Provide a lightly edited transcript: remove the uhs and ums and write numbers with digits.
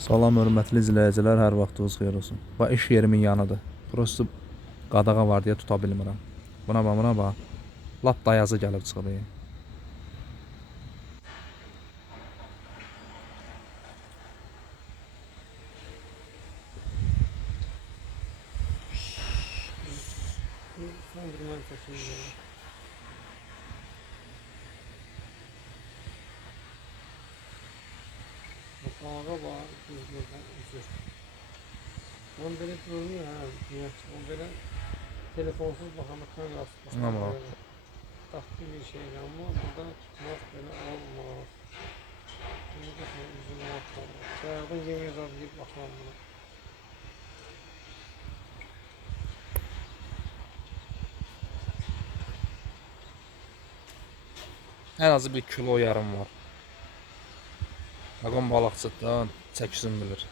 Salam hörmətli izləyicilər, hər vaxtınız xeyir olsun. Bu iş yerimin yanıdır. Prosto qadağa var deyə tuta bilmirəm. Buna bax. Lap dayazı gəlib çıxdı. Ağa var, düzgün üzür. On belə görünüyor ha, on belə telefonsuz baxanlıqdan rast Amma tatlı bir şeydir ama burada tutmaq belə olmaz. Bunu da sonra üzünü atlar. Çayaqdan yemeğe zor deyip baxmam buna. ən azı 1 kilo yarım var. Aqon balıqçıdan çəksin bilir.